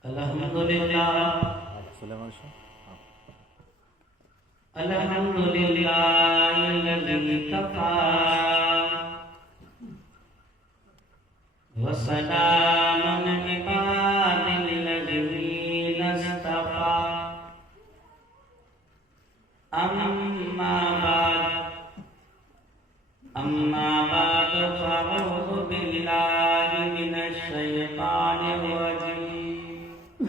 الحمدللہ الحمدللہ الذی کفا وسلام عباد الذین اصطفى اما بعد فاعوذ باللہ من الشیطان الرجیم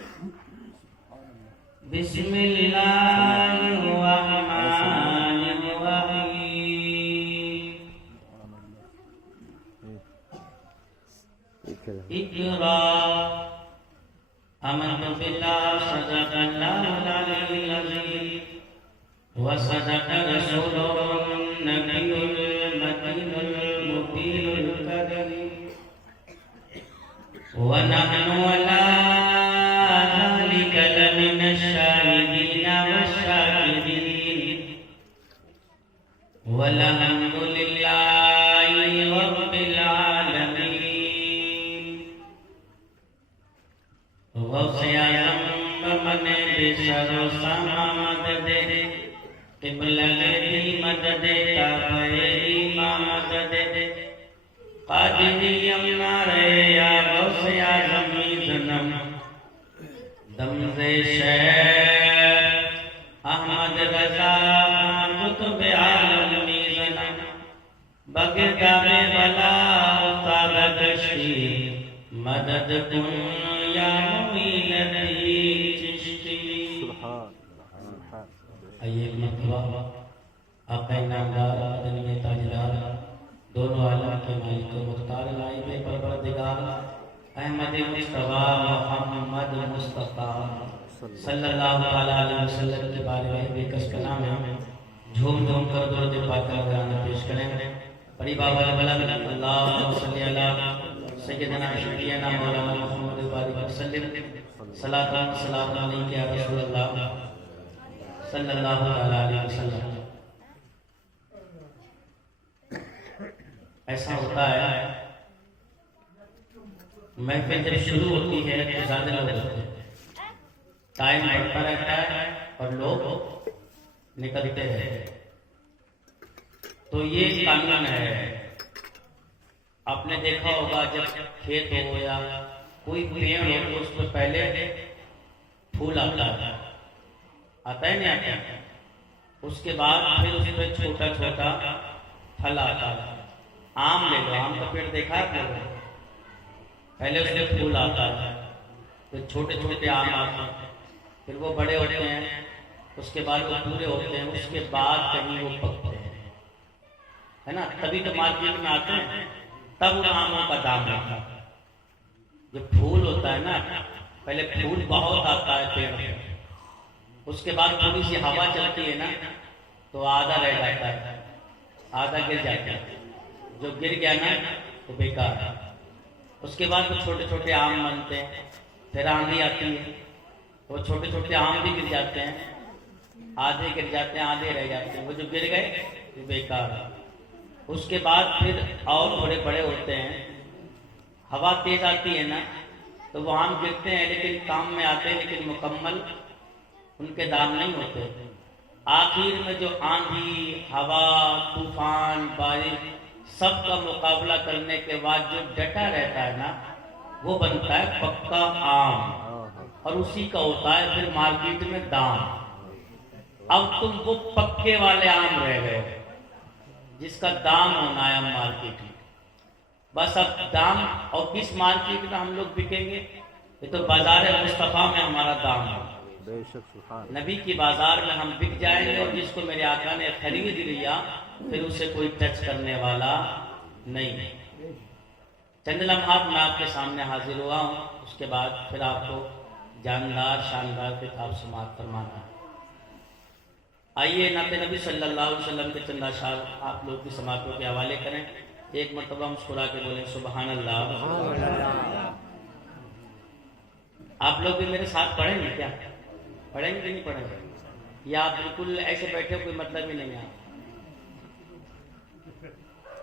بسم اللہ الرحمن الرحیم اقرأ آمنت باللہ صدق اللہ العلی العظیم وصدق رسوله النبي المتين المبين الكريم ونحن على ذلك لمن الشاهدين والشاكرين والحمد لله رب العالمين غوث اعظم بمن بشر سما مدد قبلہ دی مدد کعبہ امام مدد قادری امنارے یا غوث اعظم ذنم دمز شیخ احمد رضا قطب عالمی ذنم بگرگاہ بلا اتار کشی مدد کن یا مویلتی چشتی آئیے ایک مرتبہ آقا انعامدار مدنی تاجدار دونوں عالم کے مالک مختار لائب پروردگار احمد مصطفیٰ محمد مصطفیٰ صلی اللہ علیہ وسلم کے بارے میں بے کس کا نام ہے جھوم جھوم کر درود پاک کا گرانا پیش کریں بڑی بابا بلند اللہ صلی اللہ سیدنا شفیعنا مولانا محمد بارک وسلم صلاۃ و سلام علیک یا رسول اللہ صلی اللہ علیہ وسلم. ایسا ہوتا ہے محفل جب شروع ہوتی ہے تو زیادہ لوگ ہوتے ہیں ٹائم بڑھتا رہتا ہے اور لوگ نکلتے ہیں تو یہ قانون ہے. آپ نے دیکھا ہوگا جب کھیت ہو یا کوئی پیڑ ہو تو اس پہ پہلے پھول آتا ہے نہیں آتا اس کے بعد پھر اس پہ چھوٹا چھوٹا پھل آتا ہے. آم لے لو, آم کا پیڑ دیکھا ہے پہلے اس میں پھول آتا ہے پھر چھوٹے چھوٹے آم آتے ہیں پھر وہ بڑے ہوتے ہیں اس کے بعد وہ پورے ہوتے ہیں اس کے بعد کہیں وہ پکتے ہیں ہے نا تبھی تو مارکیٹ میں آتے ہیں تب ان آموں کا دام آتا ہے. جب پھول ہوتا ہے نا پہلے پھول بہت آتا ہے پیڑ میں اس کے بعد تھوڑی سی ہوا چلتی ہے نا تو آدھا رہ جاتا ہے آدھا گر جاتا ہے جو گر گیا نا تو بیکار ہے. اس کے بعد وہ چھوٹے چھوٹے آم بنتے ہیں پھر آندھی آتی ہے وہ چھوٹے چھوٹے آم بھی گر جاتے ہیں آدھے گر جاتے ہیں آدھے رہ جاتے ہیں وہ جو گر گئے تو بیکار ہے. اس کے بعد پھر اور تھوڑے بڑے ہوتے ہیں ہوا تیز آتی ہے نا تو وہ آم گرتے ہیں لیکن کام میں آتے ہیں لیکن مکمل ان کے دام نہیں ہوتے. آخر میں جو آندھی ہوا طوفان بارش سب کا مقابلہ کرنے کے بعد جو ڈٹا رہتا ہے نا وہ بنتا ہے پکا آم اور اسی کا ہوتا ہے پھر مارکیٹ میں دام. اب تم وہ پکے والے آم رہ گئے جس کا دام ہونا ہے مارکیٹ میں. بس اب دام اور کس مارکیٹ میں ہم لوگ بکیں گے؟ یہ تو بازار مصطفیٰ میں ہمارا دام ہے. نبی کی بازار میں ہم بک جائیں گے اور جس کو میرے آقا نے خرید لیا پھر اسے کوئی ٹچ کرنے والا نہیں. چند لمحات میں آپ کے سامنے حاضر ہوا ہوں اس کے بعد پھر آپ کو جاندار شاندار کتاب سماعت فرمانا ہے. آئیے نعت نبی صلی اللہ علیہ وسلم کے چند اشعار آپ لوگ کی سماعتوں کے حوالے کریں. ایک مرتبہ مسکرا کے بولیں سبحان اللہ. آپ لوگ بھی میرے ساتھ پڑھیں گے کیا؟ پڑھیں گے کہ نہیں پڑھیں گے؟ یا آپ بالکل ایسے بیٹھے کوئی مطلب ہی نہیں ہے؟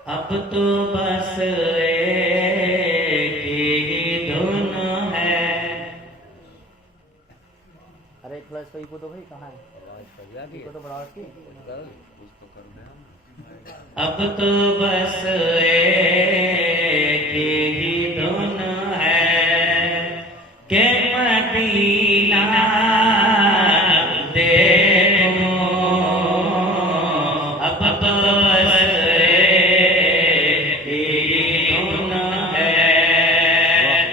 اب تو بس ایک ہی دھن ہے. ارے کلاس کوئی کو تو بھائی کہاں ہے؟ کو تو بڑا کی. اب تو بس ایک ہی دھن ہے کہ مدینہ دیکھو. اب تو بس ایک ہی دھن ہے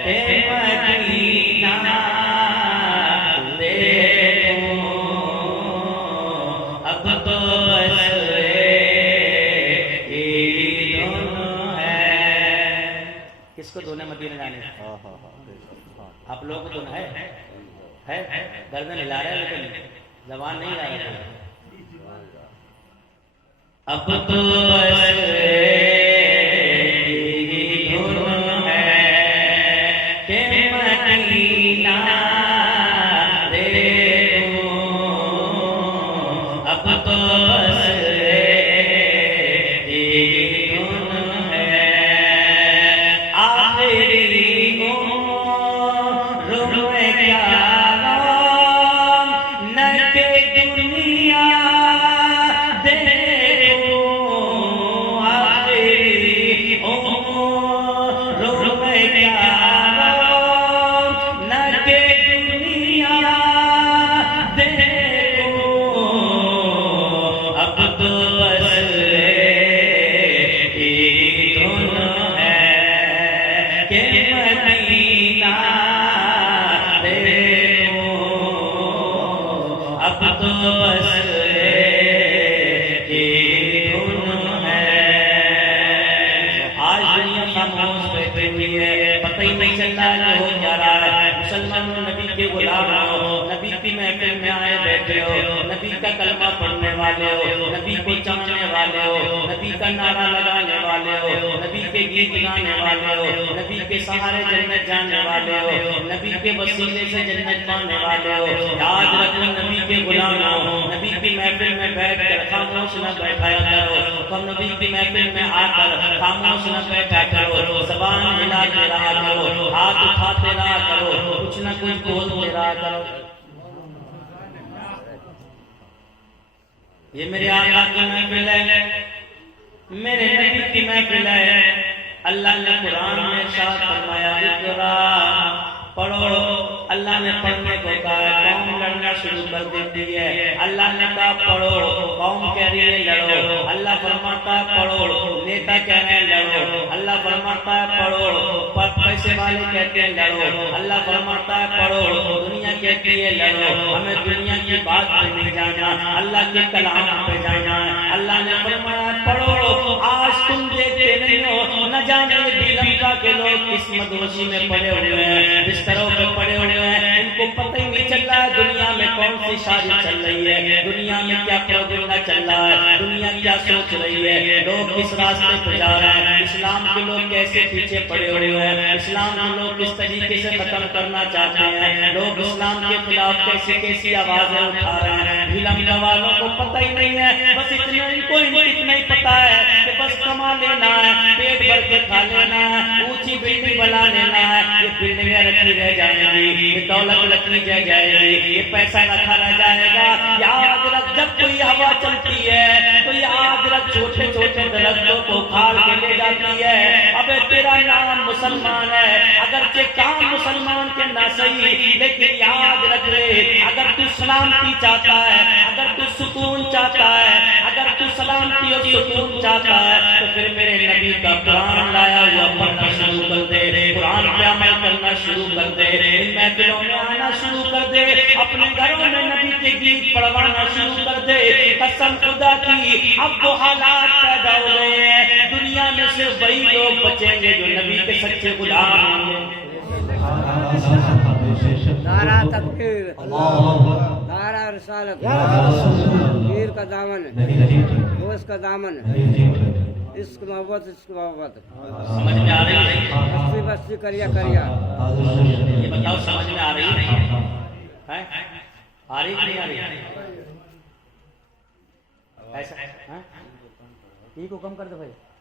کہ مدینہ دیکھو. اب تو بس ایک ہی دھن ہے. کس کو دھونا مدینہ جانے؟ آپ لوگ کو دھونا ہے. گردن ہلا رہے ہیں لیکن زبان نہیں لا رہے. اب تو بس ایک ہی دھن ہے کہ مدینہ دیکھو. اب تو بس ایک ہی دھن ہے. آخری عمر میں کیا غم نہ کہ دنیا دیکھو. آخری عمر میں کیا غم نہ کہ دنیا دیکھو. اب تو بس ایک ہی دھن ہے کہ مدینہ دیکھو. اب تو بس ایک ہی دھن ہے. آج دنیا خاموش بیٹھی ہوئی ہے، پتہ ہی نہیں چل رہا کہ ہو کیا رہا ہے. مسلمانوں نبی کے غلام ہو، نبی کی محفل میں آئے بیٹھے ہو، نبی کا کلمہ پڑھنے والے ہو، نبی کو چاہنے والے ہو، نبی کا نعرہ لگانے والے ہو، نبی کے گیت گانے والے ہو، نبی کے سہارے جنت جانے والے ہو، نبی کے وسیلے سے جنت پانے والے ہو. یاد رکھو نبی کے غلام ہو. نبی کی محفل میں بیٹھ کر خاموش نہ بیٹھایا کرو. تم نبی کی محفل میں آ کر خاموش نہ بیٹھا کرو. زبان ہلاتے رہا کرو، ہاتھ اٹھاتے رہا کرو، کچھ نہ کچھ بولتے رہا کرو. یہ میرے آقا کی محفل ہے، میرے نبی کی محفل ہے. اللہ نے قرآن میں ارشاد فرمایا اقرا پڑھو. اللہ نے پڑھنے کو کہا، قوم لڑنا شروع کر دیتی ہے. اللہ نے کہا پڑھو، قوم کہہ رہی ہے لڑو. اللہ فرماتا ہے پڑھو، نیتا کہہ رہے ہیں لڑو. اللہ فرماتا ہے پڑھو، پیسے والے کہتے ہیں لڑو. اللہ فرماتا ہے پڑھو، دنیا کہتی ہے لڑو. ہمیں دنیا کی بات پہ نہیں جانا، اللہ کے کلام پہ جانا ہے. اللہ نے فرمایا پڑھو. آج تم دیکھتے نہیں ہو، نہ جانے لمکا کے لوگ کس مدوشی میں پڑے ہوئے ہیں، بستروں پہ پڑے ہوئے ہیں. ان کو پتہ ہی نہیں چل رہا ہے دنیا میں کون سی شادی چل رہی ہے، دنیا میں کیا پروگرام چل رہا ہے، دنیا کیا سوچ رہی ہے، لوگ کس راستے پہ جا رہے ہیں، اسلام کے لوگ کیسے پیچھے پڑے ہوئے ہیں، اسلام کو لوگ کس طریقے سے ختم کرنا چاہتے ہیں، لوگ اسلام کے خلاف کیسی کیسی آوازیں اٹھا رہے ہیں. لمکا والوں کو پتہ ہی نہیں ہے، بس اتنا ان کو اتنا ہی پتہ ہے کہ بس کما لینا ہے، پیٹ بھر کے کھا لینا ہے، اونچی بلڈنگ بنا لینا ہے. یہ بلڈنگیں رکھی رہ جائیں گی، یہ دولت رکھی رہ جائے گی، یہ پیسہ رکھا رہ جائے گا. یاد رکھ جب کوئی ہوا چلتی ہے تو یاد رکھ چھوٹے چھوٹے درختوں کو کھاڑ کے لے جاتی ہے. اب تیرا نام مسلمان ہے، اگرچہ کام مسلمان کے نہ صحیح، لیکن یاد رکھ لے اگر تو سلامتی چاہتا ہے، اگر تو سکون چاہتا ہے، اگر تو سلامتی اور سکون چاہتا ہے تو پھر میرے نبی کا قرآن لایا ہوا پڑھنا شروع کر دے، قرآن پہ عمل کرنا شروع کر دے، محفلوں میں آنا شروع کر دے، اپنے گھروں میں نبی کے گیت پڑھوانا شروع کر دے. قسم خدا کی اب وہ حالات پیدا ہو گئے ہیں، دنیا میں صرف وہی لوگ بچیں گے جو نبی کے سچے غلام ہوں گے. نعرہ تکبیر، نعرہ رسالت، پیر کا دامن، دوست کا دامن، عشق محبت، عشق محبت. سمجھ میں آ رہی ہے؟ بستی بستی کریا کریا. یہ بتاؤ سمجھ میں آ رہی ہے؟ آ رہی کہ نہیں آ رہی؟ ایسا یہ کو کم کر دو بھائی.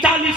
40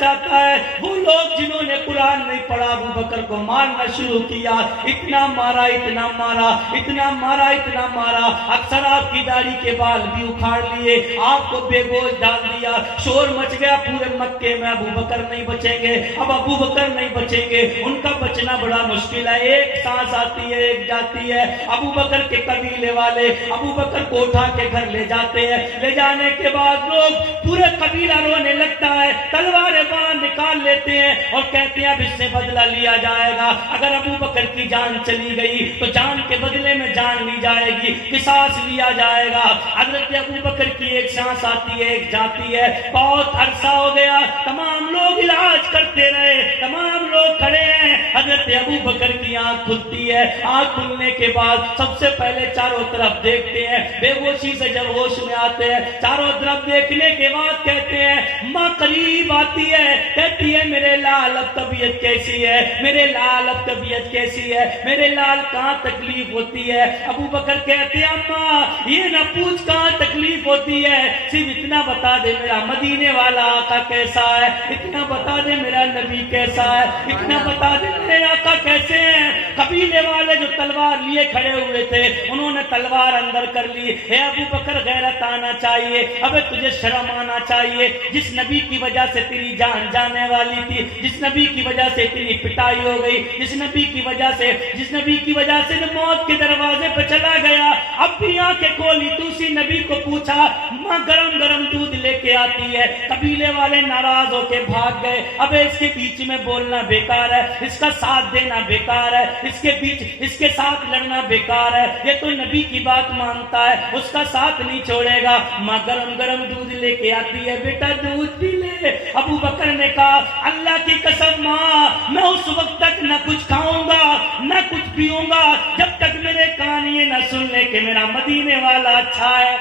چاہتا ہے. وہ لوگ جنہوں نے قرآن نہیں پڑھا ابو بکر کو مارنا شروع کیا. اتنا مارا اتنا مارا اتنا مارا اتنا مارا. اکثر آپ کی داڑھی کے بال بھی اکھاڑ لیے, آپ کو بے گوش ڈال دیا. شور مچ گیا پورے مکے میں, ابو بکر نہیں بچیں گے, اب ابو بکر نہیں بچیں گے. ان کا بچنا بڑا مشکل ہے. ایک سانس آتی ہے ایک جاتی ہے. ابو بکر کے قبیلے والے ابو بکر کو اٹھا کے گھر لے جاتے ہیں. لے جانے کے بعد لوگ پورے قبیلہ رونے لگتا ہے, تلواریں باہر نکال لیتے ہیں اور کہتے ہیں اب اس سے بدلہ لیا جائے گا. اگر ابو بکر کی جان چلی گئی تو جان کے بدلے میں جان لی جائے گی, قصاص لیا جائے گا. حضرت ابو بکر کی ایک سانس آتی ہے ایک جاتی ہے. بہت عرصہ ہو گیا, تمام لوگ علاج کرتے رہے, تمام لوگ کھڑے ہیں. حضرت ابو بکر کی آنکھ کھلتی ہے. آنکھ کھلنے کے بعد سب سے پہلے چاروں طرف دیکھتے ہیں. بے ہوشی سے جب ہوش میں آتے ہیں, چاروں طرف دیکھنے کے بعد کہتے ہیں, ماں قریب آتی ہے, کہتی ہے میرے لال اب طبیعت کیسی ہے, میرے لال اب طبیعت کیسی ہے, میرے لال کہاں تکلیف ہوتی ہے. ابو بکر کہتے ہیں اماں یہ نہ پوچھ کہاں تکلیف ہوتی ہے, صرف اتنا بتا دے میرا مدینے والا آقا کیسا ہے, اتنا بتا دے میرا نبی کیسا ہے, اتنا بتا دے میرے آقا کیسے ہیں. قبیلے والے جو تلوار لیے کھڑے ہوئے تھے انہوں نے تلوار اندر کر لی. اے ابو بکر غیرت آنا چاہیے, ابے تجھے شرم آنا چاہیے. جس نبی کی وجہ سے تیری جان جانے والی تھی, جس نبی کی وجہ سے تیری پٹائی ہو گئی, جس نبی کی وجہ سے موت کے دروازے پہ چلا گیا, اب بھی آنکھیں کھولی تو اسی نبی کو پوچھا ماں گرم گرم دودھ لے کے آتی ہے. قبیلے والے ناراض ہو کے بھاگ گئے. اب اس کے بیچ میں بولنا بیکار ہے, اس کا ساتھ دینا بیکار ہے, اس کے ساتھ لڑنا بیکار ہے. یہ تو نبی کی بات مانتا ہے, اس کا ساتھ نہیں چھوڑے گا. ماں گرم گرم دودھ لے کے آتی ہے, بیٹا دودھ پی لے. ابو بکر نے کہا اللہ کی قسم ماں میں اس وقت تک نہ کچھ کھاؤں گا نہ کچھ پیوں گا جب تک میرے کان یہ نہ سن لے کہ میرا مدینے والا اچھا ہے.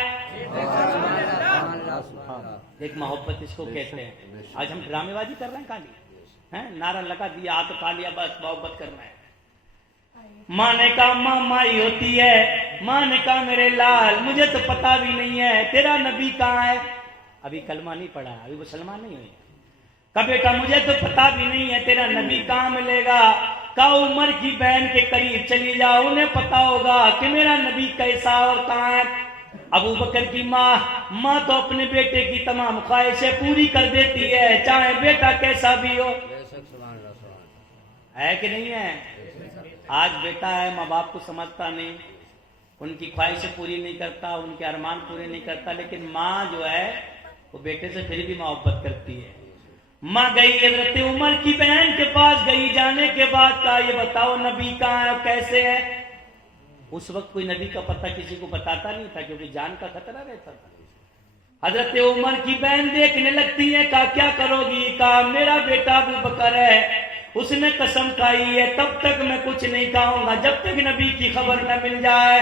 ایک محبت اس کو کہتے ہیں. آج ہم ڈرامے بازی کر رہے ہیں کالی, نعرہ لگا دیا ہاتھ اٹھا لیا بس محبت کرنا ہے. ماں نے کہا ماں مائی ہوتی ہے. ماں نے کہا میرے لال مجھے تو پتا بھی نہیں ہے تیرا نبی کہاں ہے. ابھی کلمہ نہیں پڑھا, ابھی مسلمان نہیں ہوئی. کہا بیٹا مجھے تو پتا بھی نہیں ہے تیرا نبی کہاں ملے گا. کہا عمر کی بہن کے قریب چلی جا, انہیں پتا ہوگا کہ میرا نبی کیسا اور کہاں ہے. ابو بکر کی ماں تو اپنے بیٹے کی تمام خواہشیں پوری کر دیتی ہے چاہے بیٹا کیسا بھی ہو. ہے کہ نہیں ہے؟ آج بیٹا ہے ماں باپ کو سمجھتا نہیں, ان کی خواہشیں پوری نہیں کرتا, ان کے ارمان پورے نہیں کرتا, لیکن ماں جو ہے وہ بیٹے سے پھر بھی محبت کرتی ہے. ماں گئی حضرت عمر کی بہن کے پاس گئی, جانے کے بعد کہا یہ بتاؤ نبی کہاں ہے کیسے ہے. اس وقت کوئی نبی کا پتہ کسی کو بتاتا نہیں تھا کیونکہ جان کا خطرہ رہتا تھا. حضرت عمر کی بہن دیکھنے لگتی ہے, کہا کیا کرو گی. کہا میرا بیٹا ابو بکر ہے, اس نے قسم کھائی ہے تب تک میں کچھ نہیں کھاؤں گا جب تک نبی کی خبر نہ مل جائے.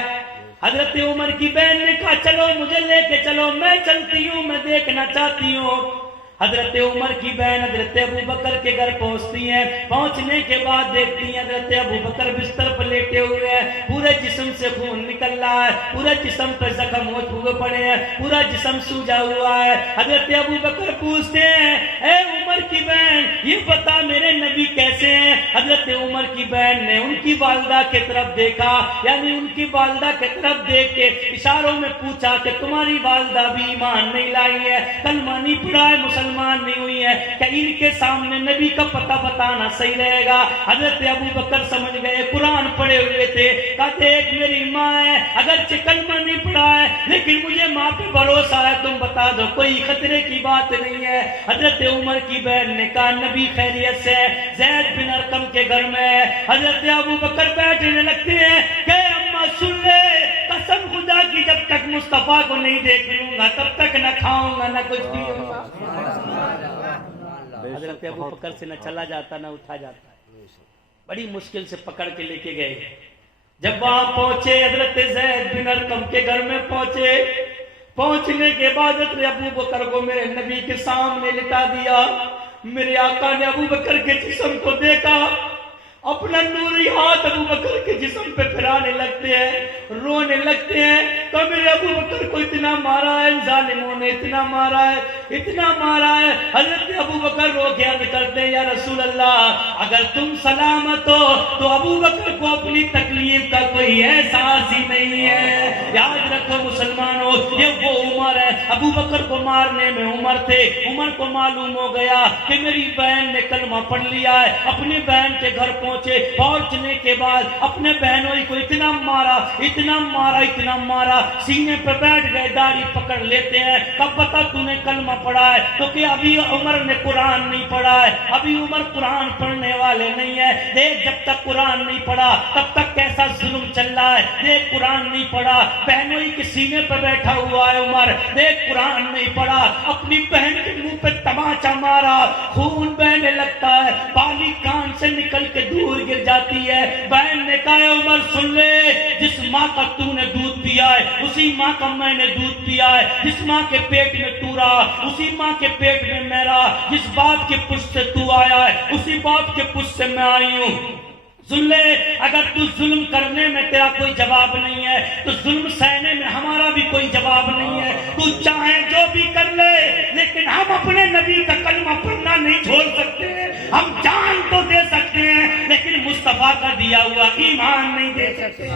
حضرت عمر کی بہن نے کہا چلو مجھے لے کے چلو, میں چلتی ہوں, میں دیکھنا چاہتی ہوں. حضرت عمر کی بہن حضرت ابو بکر کے گھر پہنچتی ہیں. پہنچنے کے بعد دیکھتی ہیں حضرت ابو بکر بستر پر لیٹے ہوئے ہیں, پورے جسم سے خون نکل رہا ہے, پورے جسم پر زخم ہوئے پڑے ہیں, پورا جسم سوجا ہوا ہے. حضرت ابو بکر پوچھتے ہیں اے عمر کی بہن یہ بتا میرے نبی کیسے ہیں. حضرت عمر کی بہن نے ان کی والدہ کی طرف دیکھا, یعنی ان کی والدہ کی طرف دیکھ کے اشاروں میں پوچھا کہ تمہاری والدہ بھی ایمان نہیں لائی ہے, کلمہ نہیں پڑھا ہے, مسلمان نہیں ہوئی ہے, کہ ان کے سامنے نبی کا پتہ بتانا صحیح رہے گا. حضرت ابو بکر سمجھ گئے, قرآن پڑھے ہوئے تھے, کہتے ایک میری ماں ہے اگرچہ کلمہ نہیں پڑھا ہے لیکن مجھے ماں پہ بھروسہ ہے, تم بتا دو کوئی خطرے کی بات نہیں ہے. حضرت عمر کی بہن نے کہا نبی خیریت سے زید بن ارقم کے گھر میں ہے. حضرت ابو بکر بیٹھنے لگتے ہیں کہ اماں سن لے, قسم خدا کی جب تک مصطفیٰ کو نہیں دیکھ لوں گا تب تک نہ کھاؤں گا نہ کچھ پیوں گا. حضرت ابو بکر سے نہ چلا جاتا نہ اٹھا جاتا, بڑی مشکل سے پکڑ کے لے کے گئے. جب وہاں پہنچے حضرت زید بن ارقم کے گھر میں پہنچے, پہنچنے کے بعد حضرت ابو بکر کو میرے نبی کے سامنے لٹا دیا. میرے آقا نے ابو بکر کے جسم کو دیکھا, اپنا نوری ہاتھ ابو بکر کے جسم پہ پھیرانے لگتے ہیں, رونے لگتے ہیں. تو میرے ابو بکر کو اتنا مارا ہے ان ظالموں نے, اتنا مارا ہے, اتنا مارا ہے. حضرت ابو بکر رو کے عرض کرتے یا رسول اللہ اگر تم سلامت ہو تو ابو بکر کو اپنی تکلیف کا کوئی احساس ہی نہیں ہے. یاد رکھو مسلمانوں یہ وہ عمر ہے. ابو بکر کو مارنے میں عمر تھے. عمر کو معلوم ہو گیا کہ میری بہن نے کلمہ پڑھ لیا ہے. اپنی بہن کے گھر پہنچے. پہنچنے کے بعد اپنے بہنوں کو اتنا مارا اتنا مارا اتنا مارا سینے پہ بیٹھ گئے داڑھی پکڑ لیتے ہیں. کب بتا تو نے کلمہ پڑھا ہے؟ تو کہ ابھی عمر نے قرآن نہیں پڑھا ہے. ابھی عمر قرآن پڑھنے والے نہیں ہے. دیکھ جب تک قرآن نہیں پڑھا تب تک کیسا ظلم چل رہا ہے. دیکھ قرآن نہیں پڑھا بہنوں کے سینے پہ بیٹھا ہوا ہے عمر. دیکھ قرآن نہیں پڑھا اپنی بہن کے منہ پہ تماچا مارا خون بہنے لگتا ہے. بالی کان سے نکل کے دور گر جاتی ہے. بہن نے کہا ہے عمر سن لے جس ماں کا تو نے دودھ پیا ہے اسی ماں کا میں نے دودھ پیا ہے. جس ماں کے پیٹ میں تو رہا اسی ماں کے پیٹ میں میں رہا. جس باپ کے پشت سے تو آیا ہے اسی باپ کے پشت سے میں آئی ہوں. سن لے اگر تو ظلم کرنے میں تیرا کوئی جواب نہیں ہے تو ظلم سہنے میں ہمارا بھی کوئی جواب نہیں ہے. تو چاہے جو بھی کر لے لیکن ہم اپنے نبی کا کلمہ پڑھنا نہیں چھوڑ سکتے. ہم جان تو دے سکتے ہیں لیکن مصطفیٰ کا دیا ہوا ایمان نہیں دے سکتے.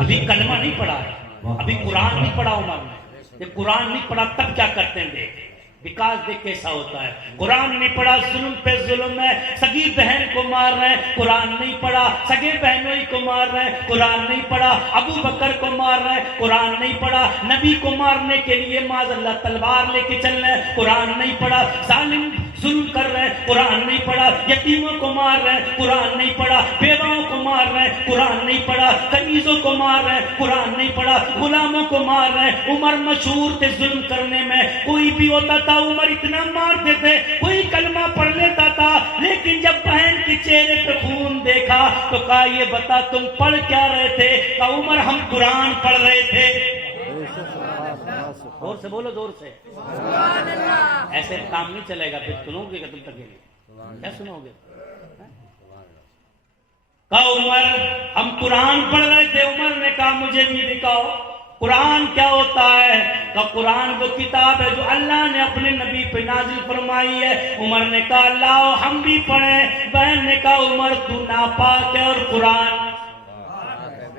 ابھی کلمہ نہیں پڑھا ہے ابھی قرآن نہیں پڑھا عمر نے. یہ قرآن نہیں پڑھا تب کیا کرتے ہیں دیکھ وکاس دیکھ کیسا ہوتا ہے. قرآن نہیں پڑھا ظلم پہ ظلم ہے. سگی بہن کو مار رہے ہیں قرآن نہیں پڑھا. سگے بہنوں کو مار رہے ہیں قرآن نہیں پڑھا. ابو بکر کو مار رہے ہیں قرآن نہیں پڑھا. نبی کو مارنے کے لیے معاذ اللہ تلوار لے کے چل رہے ہیں قرآن نہیں پڑھا. ظالم ظلم کر رہے ہیں قرآن نہیں پڑھا. یتیموں کو مار رہے ہیں قرآن نہیں پڑھا. بیواؤں کو مار رہے ہیں قرآن نہیں پڑھا. کنیزوں کو مار رہے ہیں قرآن نہیں پڑھا. غلاموں کو مار رہے ہیں. عمر مشہور تھے ظلم کرنے میں. کوئی بھی ہوتا تھا عمر اتنا مارتے تھے کوئی کلمہ پڑھ لیتا تھا. لیکن جب بہن کے چہرے پہ خون دیکھا تو کہا یہ بتا تم پڑھ کیا رہے تھے؟ کہا عمر ہم قرآن پڑھ رہے تھے. زور سے بولو زور سے. ایسے کام نہیں چلے گا. پھر سنو گے کہ تم تک کیا سنو گے؟ کہا عمر ہم قرآن پڑھ رہے تھے. عمر نے کہا مجھے بھی دکھاؤ قرآن کیا ہوتا ہے. کہ قرآن وہ کتاب ہے جو اللہ نے اپنے نبی پہ نازل فرمائی ہے. عمر نے کہا لاؤ ہم بھی پڑھیں. بہن نے کہا عمر تو ناپاک ہے اور قرآن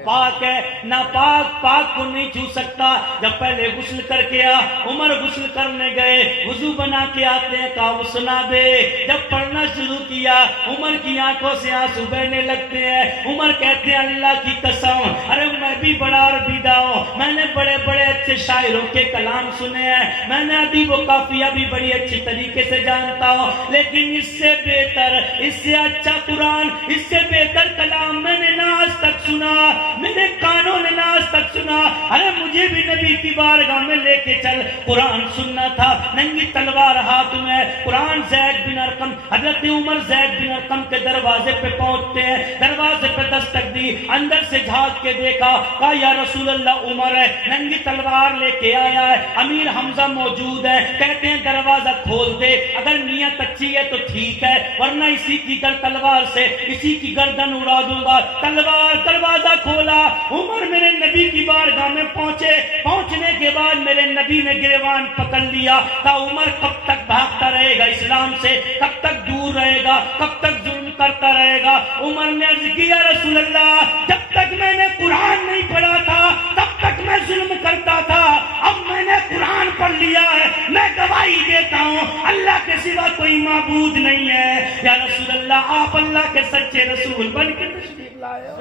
پاک ہے. ناپاک پاک کو نہیں چھو سکتا. جب پہلے غسل کر کے آ. عمر غسل کرنے گئے وضو بنا کے آتے ہیں. کہا وہ سنا دے. جب پڑھنا شروع کیا عمر کی آنکھوں سے آنسو بہنے لگتے ہیں. عمر کہتے ہیں اللہ کی قسم ارے میں بھی بڑا عربی دا ہوں. میں نے بڑے بڑے اچھے شاعروں کے کلام سنے ہیں. میں نے ادیب و قافیہ بھی بڑی اچھی طریقے سے جانتا ہوں. لیکن اس سے بہتر اس سے اچھا قرآن اس سے بہتر کلام میں نے نہ آج تک سنا. میرے کانوں نے آج تک سنا. ارے مجھے بھی نبی کی بارگاہ میں لے کے چل. قرآن سننا تھا. ننگی تلوار ہاتھ میں قرآن. زید بن ارقم حضرت عمر زید بن ارقم کے دروازے پہ پہنچتے ہیں. دروازے پہ دستک دی. اندر سے جھانک کے دیکھا. کہا یا رسول اللہ عمر ہے ننگی تلوار لے کے آیا ہے. امیر حمزہ موجود ہے. کہتے ہیں دروازہ کھول دے. اگر نیت اچھی ہے تو ٹھیک ہے ورنہ اسی کی تلوار سے اسی کی گردن اڑا دوں گا. تلوار دروازہ کھولا. عمر میرے نبی کی بارگاہ میں پہنچے. پہنچنے کے بعد میرے نبی نے گریبان پکڑ لیا. کہا عمر کب تک بھاگتا رہے گا اسلام سے؟ کب تک دور رہے گا؟ کب تک ظلم کرتا رہے گا؟ عمر نے عرض کیا رسول اللہ جب تک میں نے قرآن نہیں پڑھا تھا تب تک میں ظلم کرتا تھا. اب میں نے قرآن پڑھ لیا ہے. میں گواہی دیتا ہوں اللہ کے سوا کوئی معبود نہیں ہے. یا رسول اللہ آپ اللہ کے سچے رسول بن کے تشریف لائے.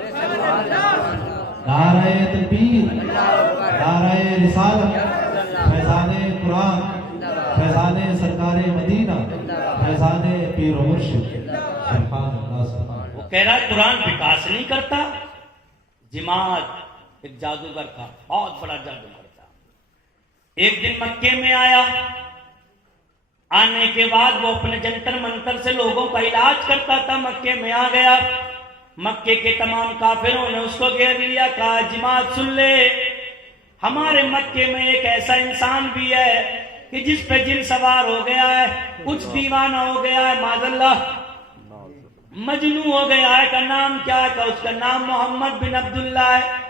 نعرہ تکبیر نعرہ رسالت فیضان قرآن فیضان سرکار مدینہ فیضان پیر و مرشد. سبحان اللہ سبحان اللہ. وہ کہہ رہا ہے قرآن وکاس نہیں کرتا. جماعت ایک جادوگر تھا بہت بڑا جادوگر تھا. ایک دن مکے میں آیا. آنے کے بعد وہ اپنے جنتر منتر سے لوگوں کا علاج کرتا تھا. مکے میں آ گیا. مکے کے تمام کافروں نے اس کو گھیر لیا. کہا جماعت سن لے ہمارے مکے میں ایک ایسا انسان بھی ہے کہ جس پہ جن سوار ہو گیا ہے. کچھ دیوانہ ہو گیا ہے معاذ اللہ مجنون ہو گیا ہے. کا نام کیا ہے؟ کہ اس کا نام محمد بن عبداللہ ہے.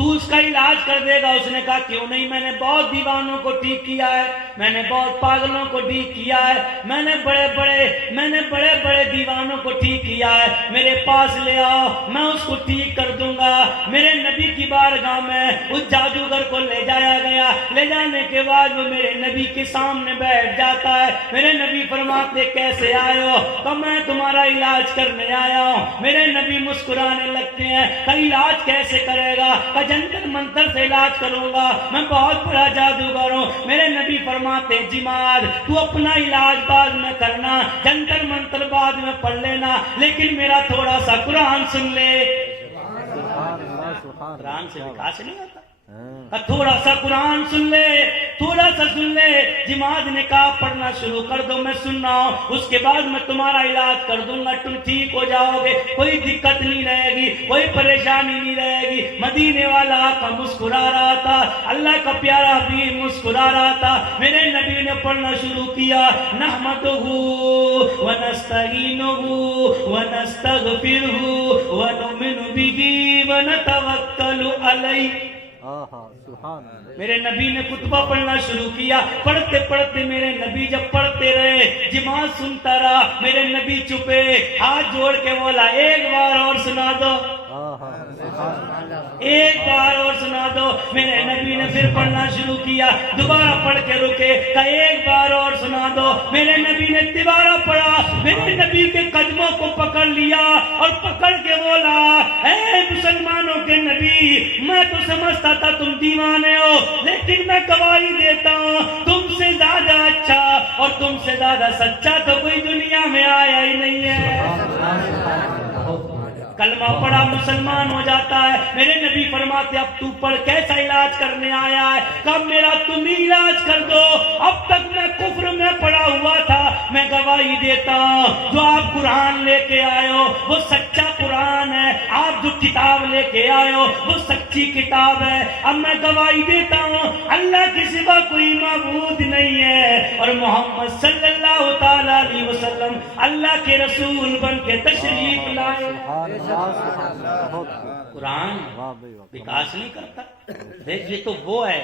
تو اس کا علاج کر دے گا؟ اس نے کہا کیوں نہیں، میں نے بہت دیوانوں کو ٹھیک کیا ہے، میں نے بہت پاگلوں کو ٹھیک کیا ہے، میں نے بڑے بڑے دیوانوں کو ٹھیک کیا ہے، میرے پاس لے آؤ، میں اس کو ٹھیک کر دوں گا۔ میرے نبی کی بارگاہ میں اس جادوگر کو لے جایا گیا، لے جانے کے بعد وہ میرے نبی کے سامنے بیٹھ جاتا ہے۔ میرے نبی فرماتے کیسے آئے ہو؟ تو میں تمہارا علاج کرنے آیا ہوں۔ میرے نبی مسکرانے لگتے ہیں، کہ علاج کیسے کرے گا؟ کہ جنتر منتر سے علاج کروں گا، میں بہت بڑا جادوگر ہوں۔ میرے نبی فرماتے جماعت تو اپنا علاج بعد میں کرنا، جنتر منتر بعد میں پڑھ لینا، لیکن میرا تھوڑا سا قرآن سن لے۔ قرآن سے وکاس نہیں ہوتا، تھوڑا سا قرآن سن لے، تھوڑا سا سن لے۔ جماعت نے کہا پڑھنا شروع کر دو، میں سن رہا ہوں، اس کے بعد میں تمہارا علاج کر دوں گا، تم ٹھیک ہو جاؤ گے، کوئی دقت نہیں رہے گی، کوئی پریشانی نہیں رہے گی۔ مدینے والا آقا مسکرا رہا تھا، اللہ کا پیارا بھی مسکرا رہا تھا۔ میرے نبی نے پڑھنا شروع کیا، نحمدہ ونستعینہ ونستغفرہ ونؤمن بہ ونتوکل علیہ۔ میرے نبی نے خطبہ پڑھنا شروع کیا، پڑھتے پڑھتے میرے نبی جب پڑھتے رہے، جماعت سنتا رہا، میرے نبی چپے، ہاتھ جوڑ کے بولا ایک بار اور سنا دو، ایک بار اور سنا دو۔ میرے نبی نے پھر پڑھنا شروع کیا، دوبارہ پڑھ کے رکے، کہ ایک بار اور سنا دو۔ میرے نبی نے دوبارہ پڑھا، میرے نبی کے قدموں کو پکڑ لیا اور پکڑ کے بولا اے مسلمانوں کے نبی، میں تو سمجھتا تھا تم دیوانے ہو، لیکن میں گواہی دیتا ہوں تم سے زیادہ اچھا اور تم سے زیادہ سچا تو کوئی دنیا میں آیا ہی نہیں ہے۔ کلمہ پڑھا مسلمان ہو جاتا ہے۔ میرے نبی فرماتے اب تو پڑھ، کیسا علاج کرنے آیا ہے؟ کب میرا تم ہی علاج کر دو، اب تک میں کفر میں پڑا ہوا تھا، میں گواہی دیتا ہوں جو آپ قرآن لے کے آئے ہو وہ سچا قرآن ہے، آپ جو کتاب لے کے آئے ہو وہ سچی کتاب ہے۔ اب میں گواہی دیتا ہوں اللہ کے سوا کوئی معبود نہیں ہے، اور محمد صلی اللہ تعالی علیہ وسلم اللہ کے رسول بن کے تشریف لائے۔ قرآن وکاس نہیں کرتا۔ دیکھ یہ تو وہ ہے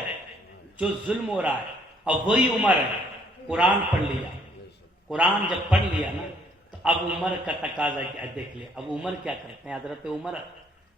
جو ظلم ہو رہا ہے، اور وہی عمر ہے۔ قرآن پڑھ لیا، قرآن جب پڑھ لیا نا تو اب عمر کا تقاضا کیا، دیکھ لیا اب عمر کیا کرتے ہیں۔ حضرت عمر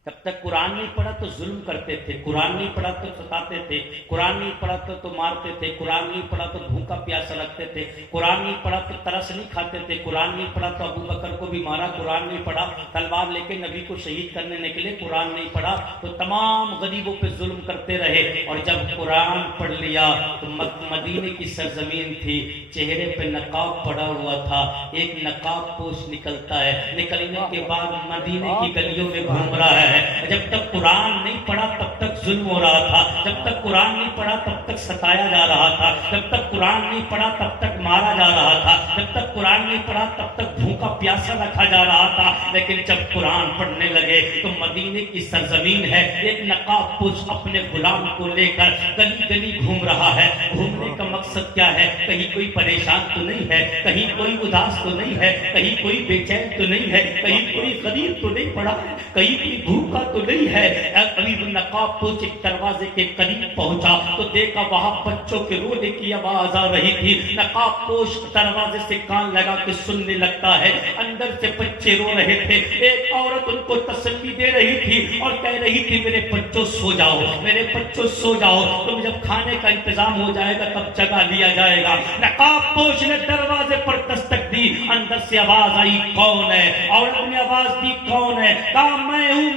جب تک قرآن نہیں پڑھا تو ظلم کرتے تھے، قرآن نہیں پڑھا تو ستاتے تھے، قرآن نہیں پڑھا تو مارتے تھے، قرآن نہیں پڑھا تو بھوکا پیاسا رکھتے تھے، قرآن نہیں پڑھا تو ترس نہیں کھاتے تھے، قرآن نہیں پڑھا تو ابو بکر کو بھی مارا، قرآن نہیں پڑھا تلوار لے کے نبی کو شہید کرنے نکلے، قرآن نہیں پڑھا تو تمام غریبوں پہ ظلم کرتے رہے۔ اور جب قرآن پڑھ لیا تو مدینے کی سرزمین تھی، چہرے پہ نقاب پڑا ہوا تھا، ایک نقاب پوش نکلتا ہے، نکلنے کے بعد مدینے کی گلیوں میں گھوم رہا ہے۔ جب تک قرآن نہیں پڑھا تب تک ظلم ہو رہا تھا، جب تک قرآن نہیں پڑھا تب تک ستایا جا رہا تھا، جب تک قرآن نہیں پڑھا تب تک مارا جا رہا تھا، جب تک قرآن نہیں پڑھا تب تک بھوکا پیاسا رکھا جا رہا تھا۔ لیکن جب قرآن پڑھنے لگے تو مدینے کی سرزمین ہے، ایک نقاب پوش اپنے غلام کو لے کر گلی گلی گھوم رہا ہے۔ گھومنے کا مقصد کیا ہے؟ کہیں کوئی پریشان تو نہیں ہے، کہیں کوئی اداس تو نہیں ہے، کہیں کوئی بے چین تو نہیں ہے، کہیں کوئی غریب تو نہیں پڑا ہے، کہیں کوئی بھوکا تو نہیں ہے۔ قریب نقاب پوش ایک دروازے کے قریب پہنچا تو دیکھا وہاں بچوں کے رونے کی آواز آ رہی تھی۔ نقاب پوش دروازے سے کان لگا کے سننے لگتا ہے، اندر سے بچے رو رہے تھے۔ ایک عورت ان کو تسلی دے رہی تھی اور کہہ رہی تھی میرے بچوں سو جاؤ، میرے بچوں سو جاؤ، تم جب کھانے کا انتظام ہو جائے گا تب جگہ لیا جائے گا۔ نقاب پوش نے دروازے پر دستک دی، اندر سے آواز آئی کون ہے؟ عورت نے آواز دی کون ہے؟ کہا میں ہوں،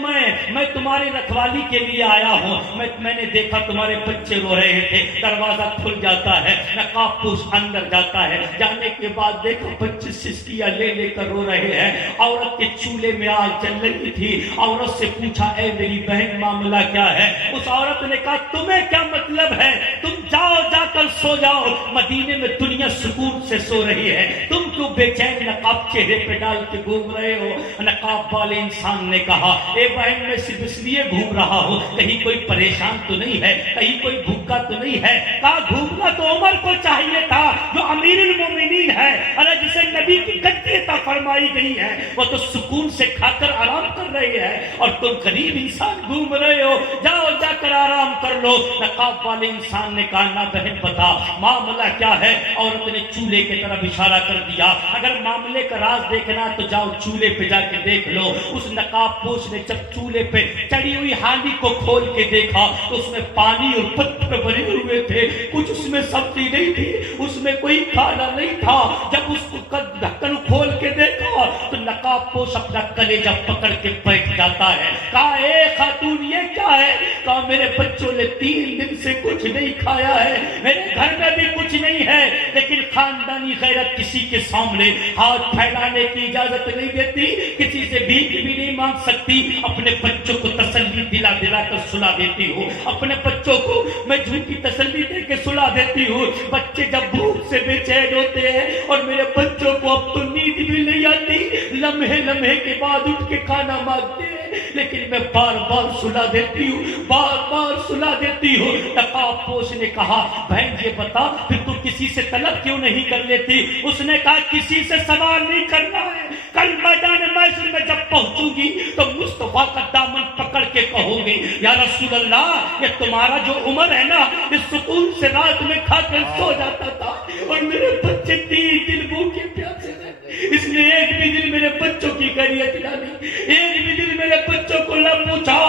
میں تمہاری رکھوالی کے لیے آیا ہوں، میں نے دیکھا تمہارے بچے رو رہے تھے۔ دروازہ کھل جاتا ہے، نقاب پوش اندر جاتا ہے، جانے کے بعد دیکھو بچے سسکیاں لے لے کر رو رہے ہیں۔ عورت کے چولہے میں آگ جل رہی تھی، عورت سے پوچھا اے میری بہن معاملہ کیا ہے؟ اس عورت نے کہا تمہیں کیا مطلب ہے، تم جاؤ، جا کر سو جاؤ، مدینے میں دنیا سکون سے سو رہی ہے، تم کیوں بے چین نقاب چہرے پہ ڈال کے گھوم رہے ہو؟ نقاب والے انسان نے کہا اے بہن میں صرف اس لیے گھوم رہا ہوں، کہیں کوئی پریشان تو نہیں ہے، کہیں کوئی بھوکا تو نہیں ہے۔ کہا گھومنا تو عمر کو چاہیے تھا جو امیر المومنین ہے، ارے جسے نبی کی گدی عطا فرمائی گئی ہے، وہ تو سکون سے کھا کر آرام کر رہے ہیں اور تم غریب انسان گھوم رہے ہو۔ جاؤ جا کر آرام کر لو. نقاب والے انسان نے کہا نہ بہن بتا معاملہ کیا ہے. عورت نے چولہے کی طرف اشارہ کر دیا. اگر معاملے کا راز دیکھنا تو جاؤ چولہے پہ جا کے دیکھ لو. اس نقاب پوش نے جب چولہے پہ چڑھی ہوئی ہانڈی کو کھول کے دیکھا تو اس میں پانی اور پتھر بھرے ہوئے تھے. کچھ اس میں سبزی نہیں تھی, اس میں کوئی کھانا نہیں تھا. جب اس کو ڈھکن کھول کے دیکھا تو نقاب پوش اپنا کلیجہ پکڑ کے بیٹھ جاتا ہے. کہا اے خاتون یہ کیا ہے؟ کہا میرے بچوں نے 3 دن سے کچھ نہیں کھایا ہے, میرے گھر میں بھی کچھ نہیں ہے, لیکن خاندانی غیرت کسی کے سامنے ہاتھ پھیلانے کی اجازت نہیں دیتی, کسی سے بھیک بھی نہیں مانگ سکتی. اپنے بچوں کو تسلی دلا دلا کر سلا دیتی ہوں, اپنے بچوں کو میں جھوٹی تسلی دے کے سلا دیتی ہوں. بچے جب بھوک سے بے چین ہوتے ہیں اور میرے بچوں کو اب تو نیند بھی نہیں آتی, لمحے لمحے کے بعد اٹھ کے کھانا مانگتے ہیں, لیکن میں بار بار سلا دیتی ہوں, بار بار سلا دیتی ہوں. نقاب پوش نے کہا بہن یہ بتا پھر تو کسی سے طلب کیوں نہیں کر لیتی؟ اس نے کہا کسی سے سوال نہیں کرنا ہے, کل میدان محشر میں جب پہنچوں گی تو مصطفیٰ کا دامن پکڑ کے کہوں گی یا رسول اللہ یہ تمہارا جو عمر ہے نا اس سکون سے رات میں کھا کر سو جاتا تھا اور میرے بچے 3 دن بھوکے پیاسے رہے, اس نے ایک بھی دن میرے بچوں کی خیریت نہ لی, ایک بھی دن میرے بچوں کو نہ پوچھا.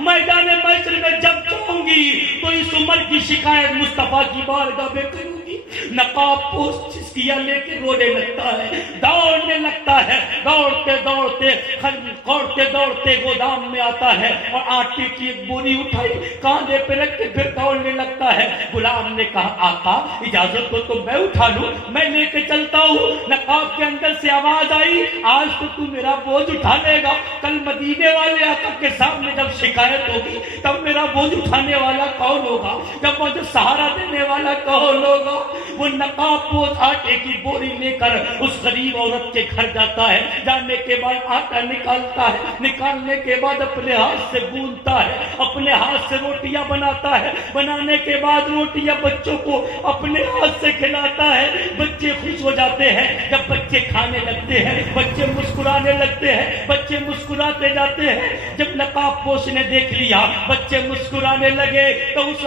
میدان محشر میں جب جاؤں گی تو اس عمر کی شکایت مصطفیٰ کی بارگاہ میں کروں گی. نقاب پوش چسکیاں لے کے رونے لگتا ہے, دوڑنے لگتا ہے, دوڑتے دوڑتے گودام میں آتا ہے اور آٹے کی ایک بوری اٹھائی کاندھے پہ رکھ کے پھر دوڑنے لگتا ہے. غلام نے کہا آقا اجازت ہو تو میں اٹھا لوں, میں لے کے چلتا ہوں. نقاب کے اندر سے آواز آئی آج تو میرا بوجھ اٹھا لے گا, کل مدینے والے آقا کے سامنے جب شکایت ہوگی تب میرا بوجھ اٹھانے والا کون ہوگا, جب مجھے سہارا دینے والا کون ہوگا. وہ نقاب پوش آٹے کی بوری لے کر اس غریب عورت کے گھر جاتا ہے. جانے کے بعد آٹا نکالتا ہے, نکالنے کے بعد اپنے ہاتھ سے گوندتا ہے, اپنے ہاتھ سے روٹیاں بناتا ہے, بنانے کے بعد روٹیاں بچوں کو اپنے ہاتھ سے کھلاتا ہے. بچے خوش ہو جاتے ہیں, جب بچے کھانے لگتے ہیں بچے مسکرانے لگتے ہیں, بچے مسکراتے جاتے ہیں. جب نقاب پوش نے دیکھ لیا بچے مسکرانے لگے تو اس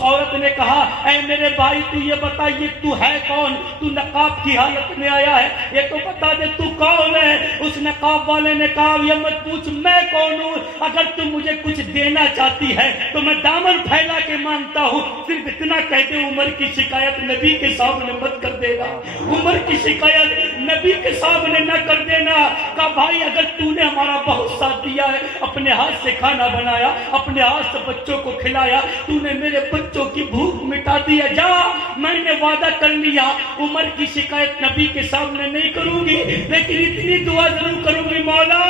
عورت نے کہا اے میرے بھائی تو یہ بتا یہ تو ہے کون, تو نقاب کی حالت میں آیا ہے, یہ تو بتا دے تو کون ہے. اس نقاب والے نے کہا یہ مت پوچھ میں کون ہوں, اگر تم مجھے کچھ دینا چاہتی ہے تو میں دامن پھیلا کے مانگتا ہوں, صرف اتنا کہہ دے عمر کی شکایت نبی کے سامنے مت کر دے گا, عمر کی شکایت نبی کے سامنے نہ کر دینا. کہا بھائی اگر تو نے ہمارا بہت ساتھ دیا ہے, اپنے ہاتھ سے کھانا بنایا, اپنے ہاتھ سے بچوں کو کھلایا, تو نے میرے بچوں کی بھوک مٹا دی ہے, جا میں نے وعدہ کر لیا عمر کی شکایت نبی کے سامنے نہیں کروں گی, لیکن اتنی دعا ضرور کروں گی مولا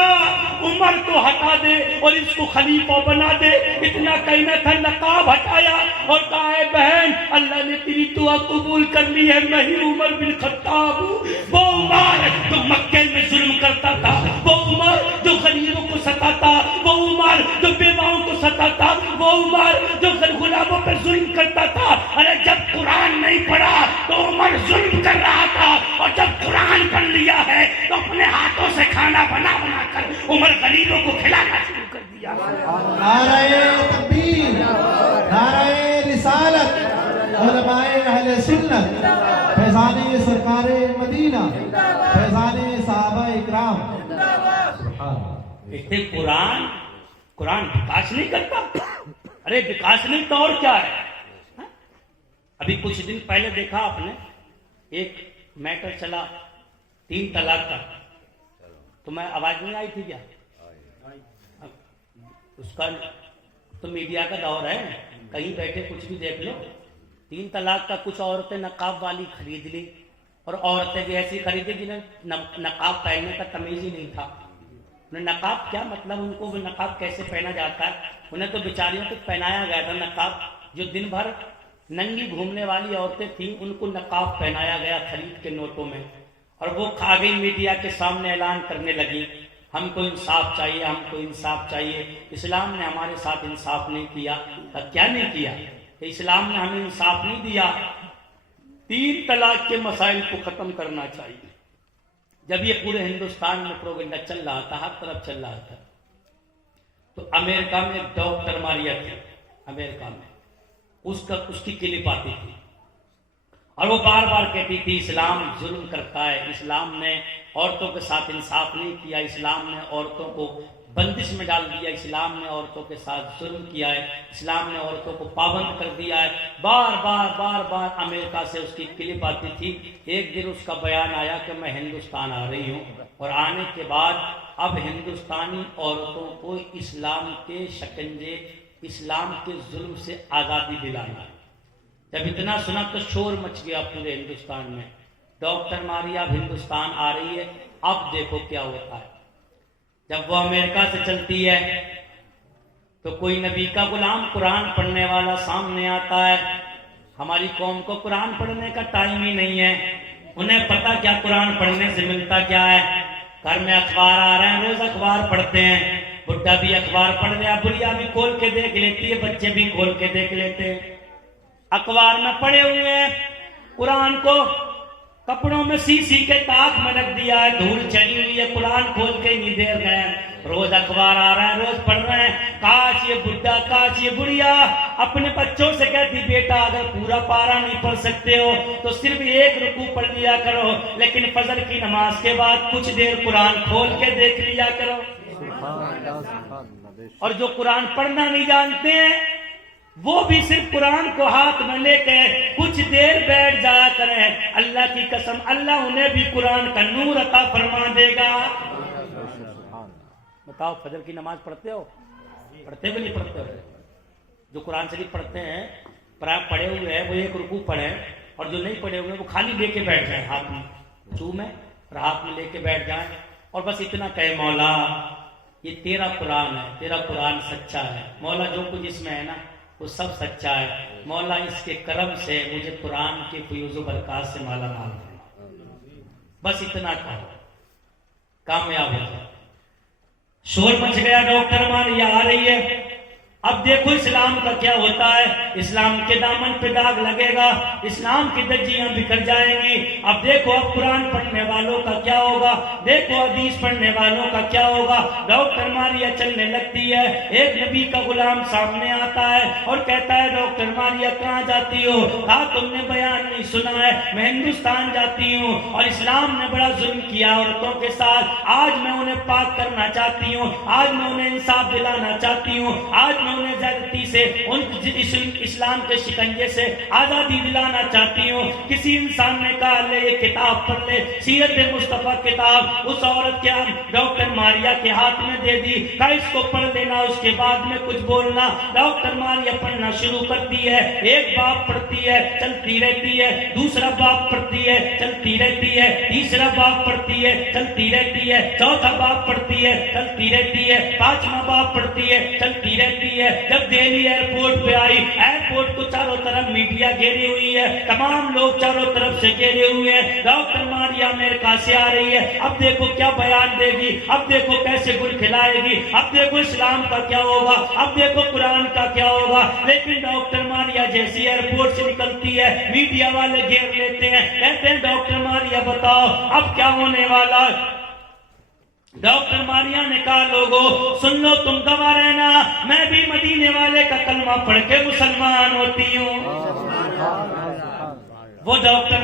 عمر کو ہٹا دے اور اس کو خلیفہ بنا دے. اتنا کہنا تھا, نقاب ہٹایا اور کہا ہے بہن اللہ نے تیری دعا قبول کر لی ہے, میں ہی عمر بن خطاب ہوں. وہ عمر جو مکے میں ظلم کرتا تھا, وہ عمر جو غریبوں کو ستاتا, وہ عمر جو بیواؤں کو ستاتا, وہ عمر جو غلاموں پر ظلم کرتا تھا. ارے جب قرآن نہیں پڑھا تو عمر ظلم کر رہا تھا, اور جب قرآن پڑھ لیا ہے تو اپنے ہاتھوں سے کھانا بنا بنا کر عمر غریبوں کو کھلانا شروع کر دیا. نعرہ تکبیر, نعرہ رسالت, علماء اہل سنت, فیضان سرکار مدینہ, فیضان صحابہ اکرام. کہتے قرآن وکاس نہیں کرتا. ارے وکاس نہیں تو اور کیا ہے. ابھی کچھ دن پہلے دیکھا آپ نے ایک میٹر چلا 3 طلاق کا, تو میں آواز نہیں آئی تھی کیا؟ اس کا تو میڈیا کا دور ہے, کہیں بیٹھے کچھ بھی دیکھ لو. 3 طلاق کا کچھ عورتیں نقاب والی خرید لی, اور عورتیں بھی ایسی خریدی جنہیں نقاب پہننے کا تمیز ہی نہیں تھا. نقاب کیا مطلب, ان کو وہ نقاب کیسے پہنا جاتا ہے, انہیں تو بیچاریوں کو پہنایا گیا تھا نقاب. جو دن بھر ننگی گھومنے والی عورتیں تھیں ان کو نقاب پہنایا گیا خرید کے نوٹوں میں, اور وہ کھا گئی میڈیا کے سامنے اعلان کرنے لگی ہم کو انصاف چاہیے, ہم کو انصاف چاہیے. اسلام نے ہمارے ساتھ انصاف نہیں کیا. کیا نہیں کیا؟ کہ اسلام نے ہمیں انصاف نہیں دیا. 3 طلاق کے مسائل کو ختم کرنا چاہیے. جب یہ پورے ہندوستان میں پروپیگنڈا چل رہا تھا, ہر طرف چل رہا تھا, تو امریکہ میں ایک ڈاکٹر ماریا تھی, امریکہ میں، اس کی کلپ آتی تھی اور وہ بار بار کہتی تھی اسلام ظلم کرتا ہے، اسلام نے عورتوں کے ساتھ انصاف نہیں کیا، اسلام نے عورتوں کو بندش میں ڈال دیا، اسلام نے عورتوں کے ساتھ ظلم کیا ہے، اسلام نے عورتوں کو پابند کر دیا ہے۔ بار بار امریکہ سے اس کی کلپ آتی تھی۔ ایک دن اس کا بیان آیا کہ میں ہندوستان آ رہی ہوں، اور آنے کے بعد اب ہندوستانی عورتوں کو اسلام کے شکنجے، اسلام کے ظلم سے آزادی دلانا ہے۔ جب اتنا سنا تو شور مچ گیا پورے ہندوستان میں، ڈاکٹر ماریا اب ہندوستان آ رہی ہے، اب دیکھو کیا ہوتا ہے۔ جب وہ امریکہ سے چلتی ہے تو کوئی نبی کا غلام قرآن پڑھنے والا سامنے آتا ہے۔ ہماری قوم کو قرآن پڑھنے کا ٹائم ہی نہیں ہے، انہیں پتہ کیا قرآن پڑھنے سے ملتا کیا ہے۔ گھر میں اخبار آ رہے ہیں، روز اخبار پڑھتے ہیں، بڈھا بھی اخبار پڑھ رہا، بڑھیا بھی کھول کے دیکھ لیتی ہے، بچے بھی کھول کے دیکھ لیتے ہیں۔ اخبار میں پڑھے ہوئے ہیں، قرآن کو کپڑوں میں سی کے تاک میں رکھ دیا ہے، دھول چڑھی ہوئی ہے، قرآن کھول کے نہیں دیر گئے، روز اخبار آ رہا ہے، روز پڑھ رہے ہیں۔ کاش یہ بڈھا، کاش یہ بڑھیا اپنے بچوں سے کہتی بیٹا اگر پورا پارا نہیں پڑھ سکتے ہو تو صرف ایک رکوع پڑھ لیا کرو، لیکن فجر کی نماز کے بعد کچھ دیر قرآن کھول کے دیکھ لیا کرو۔ اور جو قرآن پڑھنا نہیں جانتے ہیں وہ بھی صرف قرآن کو ہاتھ میں لے کے کچھ دیر بیٹھ جایا کریں، اللہ کی قسم اللہ انہیں بھی قرآن کا نور عطا فرما دے گا۔ بتاؤ فجر کی نماز پڑھتے ہو؟ پڑھتے بھی نہیں پڑھتے ہو؟ جو قرآن شریف پڑھتے ہیں، پڑھے ہوئے ہیں، وہ ایک رکوع پڑھیں، اور جو نہیں پڑھے ہوئے وہ خالی لے کے بیٹھ جائیں، ہاتھ میں چومیں اور ہاتھ میں لے کے بیٹھ جائیں، اور بس اتنا کہے مولا یہ تیرا قرآن ہے، تیرا قرآن سچا ہے، مولا جو کچھ اس میں ہے نا وہ سب سچا ہے، مولا اس کے کرم سے مجھے قرآن کے فیوز و برکات سے مالا مال کرنا، بس اتنا کہو، کامیاب ہو جائے۔ شور مچ گیا، ڈاکٹر ماریا آ رہی ہے۔ اب دیکھو اسلام کا کیا ہوتا ہے، اسلام کے دامن پہ داغ لگے گا، اسلام کی دجیاں بکھر جائیں گی۔ اب دیکھو اب قرآن پڑھنے والوں کا کیا ہوگا، دیکھو حدیث پڑھنے والوں کا کیا ہوگا۔ ڈاکٹر ماریا چلنے لگتی ہے، ایک نبی کا غلام سامنے آتا ہے اور کہتا ہے ڈاکٹر ماریا کہاں جاتی ہو؟ کہا تم نے بیان نہیں سنا ہے، میں ہندوستان جاتی ہوں، اور اسلام نے بڑا ظلم کیا عورتوں کے ساتھ، آج میں انہیں پاک کرنا چاہتی ہوں، آج میں انہیں انصاف دلانا چاہتی ہوں، آج میں انہیں زیادتی سے ان اسلام کے شکنجے سے آزادی دلانا چاہتی ہوں۔ کسی انسان نے کہا لے یہ کتاب پڑھ لے، سیرت مصطفیٰ کتاب، اس عورت کے ڈاکٹر ماریا کے ہاتھ میں دے دی، کہا اس کو پڑھ لینا، اس کے بعد میں کچھ بولنا۔ ڈاکٹر ماریا پڑھنا شروع کرتی ہے، ایک باب پڑھتی ہے چلتی رہتی ہے، دوسرا باب پڑھتی ہے چلتی رہتی ہے، تیسرا باب پڑھتی ہے چلتی رہتی ہے، چوتھا باب پڑھتی ہے چلتی رہتی ہے، پانچواں باب پڑھتی ہے چلتی رہتی ہے۔ جب دہلی ایئرپورٹ پہ آئی، ایئرپورٹ کو چاروں طرف میڈیا گھیری ہوئی ہے، تمام لوگ چاروں طرف سے گھیرے ہوئے ہیں، ڈاکٹر ماریا امریکہ سے آ رہی ہے، اب دیکھو کیا بیان دے گی، اب دیکھو کیسے گل کھلائے گی، اب دیکھو اسلام کا کیا ہوگا، اب دیکھو قرآن کا کیا ہوگا۔ لیکن ڈاکٹر ماریا جیسی ایئرپورٹ سے نکلتی ہے، میڈیا والے گھیر لیتے ہیں، کہتے ہیں ڈاکٹر ماریا بتاؤ اب کیا ہونے والا۔ ڈاکٹر ماریا نے کہا لوگوں سن لو، تم گواہ رہنا، میں بھی مدینے والے کا کلمہ پڑھ کے مسلمان ہوتی ہوں۔ وہ ڈاکٹر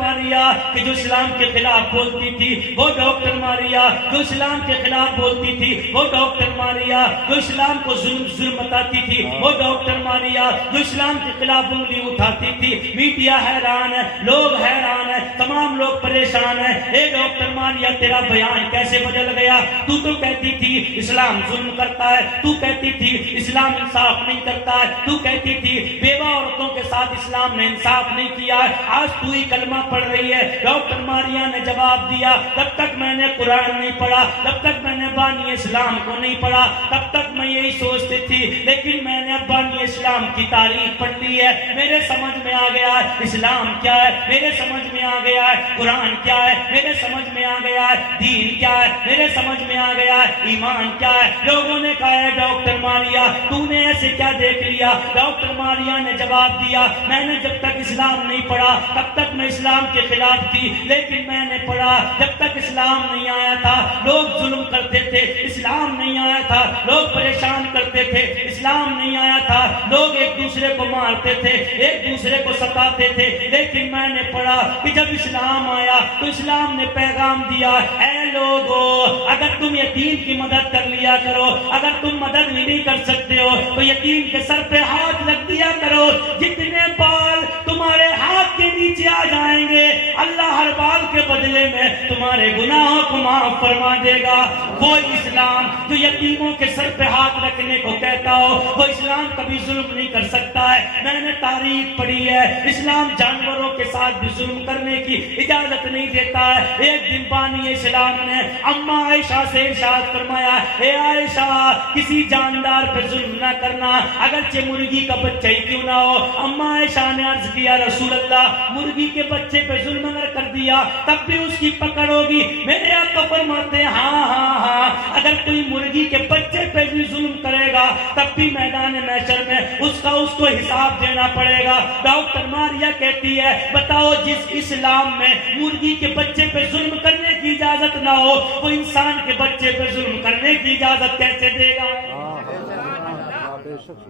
ماریا کہ جو اسلام کے خلاف بولتی تھی، وہ ڈاکٹر ماریا جو اسلام کے خلاف بولتی تھی، وہ ڈاکٹر ماریا جو اسلام کو ظلم بتاتی تھی، وہ ڈاکٹر ماریا جو اسلام کے خلاف انگلی اٹھاتی تھی۔ میڈیا حیران ہے، لوگ حیران ہیں، تمام لوگ پریشان ہیں، اے ڈاکٹر ماریا تیرا بیان کیسے بدل گیا؟ تو کہتی تھی اسلام ظلم کرتا ہے، تو کہتی تھی اسلام انصاف نہیں کرتا ہے، تو کہتی تھی بیوہ عورتوں کے ساتھ اسلام نے انصاف نہیں کیا ہے، آج تو ہی کلمہ پڑھ رہی ہے۔ ڈاکٹر ماریا نے جواب دیا جب تک میں نے قرآن نہیں پڑھا، جب تک میں نے بانی اسلام کو نہیں پڑھا، تب تک میں یہی سوچتی تھی، لیکن میں نے بانی اسلام کی تاریخ پڑھ لی ہے، میرے سمجھ میں آ گیا ہے اسلام کیا ہے، میرے سمجھ میں آ گیا ہے قرآن کیا ہے، میرے سمجھ میں آ گیا ہے دین کیا ہے، میرے سمجھ میں آ گیا ہے ایمان کیا ہے۔ لوگوں نے کہا ہے ڈاکٹر ماریا تو نے ایسے کیا دیکھ لیا؟ ڈاکٹر ماریا نے جواب دیا میں نے جب تک اسلام نہیں پڑھا تب تک میں اسلام کے خلاف تھی، لیکن میں نے پڑھا، جب تک اسلام نہیں آیا تھا لوگ ظلم کرتے تھے، اسلام نہیں آیا تھا لوگ پریشان کرتے تھے. اسلام نہیں آیا تھا, لوگ ایک دوسرے کو مارتے تھے, ایک دوسرے کو ستاتے تھے, لیکن میں نے پڑھا کہ جب اسلام آیا تو اسلام نے پیغام دیا, اے لوگو اگر تم یتیم کی مدد کر لیا کرو, اگر تم مدد بھی نہیں کر سکتے ہو تو یتیم کے سر پہ ہاتھ رکھ دیا کرو, جتنے بال تمہارے ہاتھ کے نیچے آ جائیں گے اللہ ہر بال کے بدلے میں تمہارے گناہوں کو معاف فرما دے گا. وہ اسلام جو یتیموں کے سر پہ ہاتھ رکھنے کو کہتا ہو, وہ اسلام کبھی ظلم نہیں کر سکتا ہے. میں نے تاریخ پڑھی ہے, اسلام جانوروں کے ساتھ بھی ظلم کرنے کی اجازت نہیں دیتا ہے. ایک دن بانی اسلام نے اماں عائشہ سے ارشاد فرمایا, اے عائشہ کسی جاندار پہ ظلم نہ کرنا, اگرچہ مرغی کا بچہ ہی کیوں نہ ہو. اماں عائشہ نے عرض کیا, رسول اللہ مرغی کے بچے پہ ظلم اگر کر دیا تب بھی اس کی پکڑ ہوگی؟ میرے آقا فرماتے ہیں ہاں ہاں ہاں, اگر کوئی مرغی کے بچے پہ بھی ظلم کرے گا تب بھی میدان محشر میں اس کو حساب دینا پڑے گا. ڈاکٹر ماریا کہتی ہے بتاؤ جس اسلام میں مرغی کے بچے پہ ظلم کرنے کی اجازت نہ ہو, وہ انسان کے بچے پہ ظلم کرنے کی اجازت کیسے دے گا؟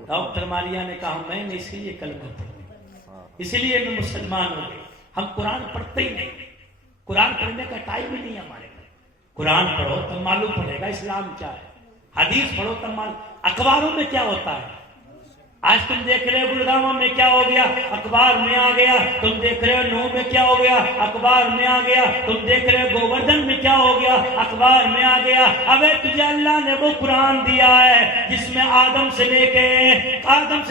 ڈاکٹر ماریا نے کہا میں نے اسی لیے کلمہ پڑھا, اسی لیے میں مسلمان ہو گئی. ہم قرآن پڑھتے ہی نہیں, قرآن پڑھنے کا ٹائم ہی نہیں ہمارے گھر. قرآن پڑھو تب معلوم پڑے گا اسلام کیا ہے, حدیث پڑھو تب معلوم. اخباروں میں کیا ہوتا ہے, آج تم دیکھ رہے ہو گڑگاؤں میں کیا ہو گیا, اخبار میں آ گیا. تم دیکھ رہے ہو نو میں کیا ہو گیا, اخبار میں آ گیا. تم دیکھ رہے ہو گووردھن میں کیا ہو گیا, اخبار میں آ گیا. ابے تجھے اللہ نے وہ قرآن دیا ہے جس میں آدم سے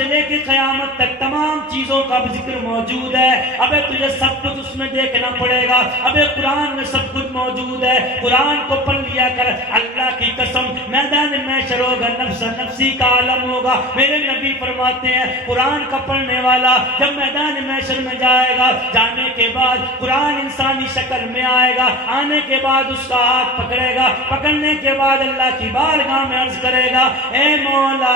لے کے قیامت تک تمام چیزوں کا ذکر موجود ہے. ابے تجھے سب کچھ اس میں دیکھنا پڑے گا. ابے قرآن میں سب کچھ موجود ہے, قرآن کو پڑھ لیا کر. اللہ کی قسم میدان محشر ہوگا, نفس نفسی کا عالم ہوگا. میرے نبی فرماتے ہیں قرآن کا پڑھنے والا جب میدان محشر میں جائے گا, جانے کے بعد قرآن انسانی شکل میں آئے گا, آنے کے بعد اس کا ہاتھ پکڑے گا, پکڑنے کے بعد اللہ کی بارگاہ میں عرض کرے گا, اے مولا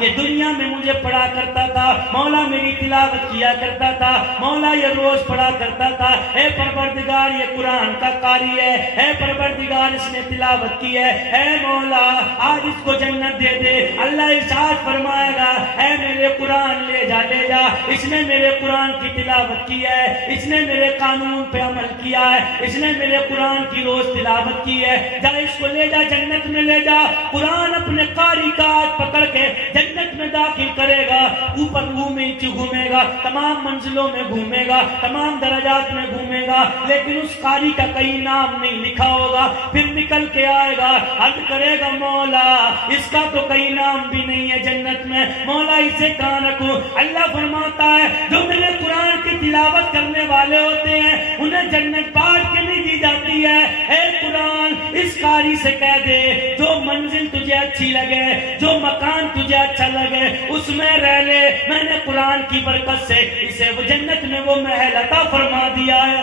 یہ دنیا میں مجھے پڑھا کرتا تھا, مولا میری تلاوت کیا کرتا تھا, مولا یہ روز پڑھا کرتا تھا, اے پروردگار یہ قرآن کا قاری ہے, اے پروردگار اس نے تلاوت کی ہے, اے مولا آج اس کو جنت دے دے. اللہ ارشاد فرمائے گا, اے میرے قرآن لے جا, اس نے میرے قرآن کی تلاوت کی ہے, اس نے میرے قانون پہ عمل کیا ہے, اس نے میرے قرآن کی روز تلاوت کی ہے, جا اس کو لے جا جنت میں لے جا. قرآن اپنے قاری کا ہاتھ پکڑ کے جنت میں داخل کرے گا, اوپر گھومے گا, تمام منزلوں میں گھومے گا, تمام درجات میں گھومے گا, لیکن اس قاری کا کہیں نام نہیں لکھا ہوگا. پھر نکل کے آئے گا, عرض کرے گا مولا اس کا تو کہیں نام بھی نہیں ہے جنت میں, مولا اسے کہاں رکھوں. اللہ فرماتا ہے جو میرے قرآن کی تلاوت کرنے والے ہوتے ہیں انہیں جنت بانٹ کے نہیں دی جاتی ہے. اے قرآن اس قاری سے کہہ دے جو منزل تجھے اچھی لگے, جو مکان تجھے اچھا لگے اس میں رہ لے, میں نے قرآن کی برکت سے اسے وہ جنت میں وہ محل عطا فرما دیا ہے.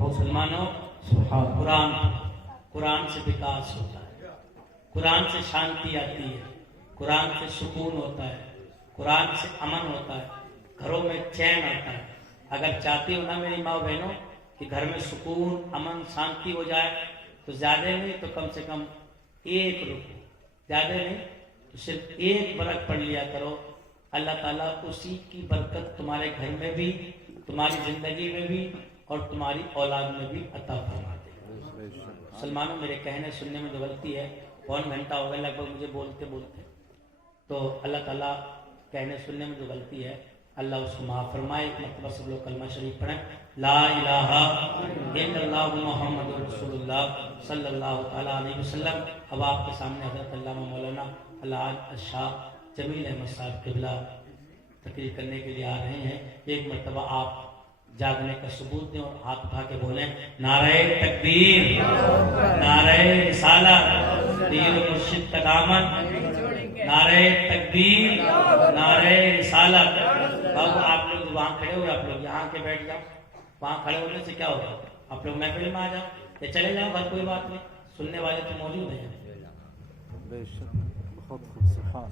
مسلمانوں قرآن سے وکاس ہوتا ہے, قرآن سے شانتی آتی ہے, قرآن سے سکون ہوتا ہے, قرآن سے امن ہوتا ہے, گھروں میں چین آتا ہے. اگر چاہتی ہو نا میری ماں بہنوں کہ گھر میں سکون امن شانتی ہو جائے تو زیادہ نہیں تو کم سے کم ایک رکو, زیادہ نہیں تو صرف ایک برکت پڑھ لیا کرو. اللہ تعالیٰ اسی کی برکت تمہارے گھر میں بھی, تمہاری زندگی میں بھی اور تمہاری اولاد میں بھی عطا فرما دے. مسلمانوں میرے کہنے سننے میں جو غلطی ہے, 1 گھنٹہ ہو گیا لگ بھگ مجھے بولتے تو اللہ تعالیٰ کہنے سننے میں جو غلطی ہے اللہ اس کو معاف فرمائے. ایک مرتبہ سب لوگ کلمہ شریف پڑھیں, لا الہ الا اللہ محمد رسول اللہ صلی اللہ تعالیٰ علیہ وسلم. اب آپ کے سامنے حضرت علامہ مولانا الحاج الشاہ جمیل احمد صاحب قبلہ تقریر کرنے کے لیے آ رہے ہیں. ایک مرتبہ آپ جاگنے کا ثبوت دیں اور ہاتھ اٹھا کے بولیں نعرہ تکبیر, نعرہ رسالت, پیر و مرشد کا دامن, نعرہ تکبیر, نعرہ رسالت. اب آپ لوگ وہاں کھڑے ہوئے, آپ لوگ یہاں کے بیٹھ جاؤ, وہاں کھڑے ہونے سے کیا ہوگا, آپ لوگ محفل میں آ جاؤ یا چلے جاؤ گھر, کوئی بات نہیں, سننے والے تو موجود ہیں. بہت خوب, سبحان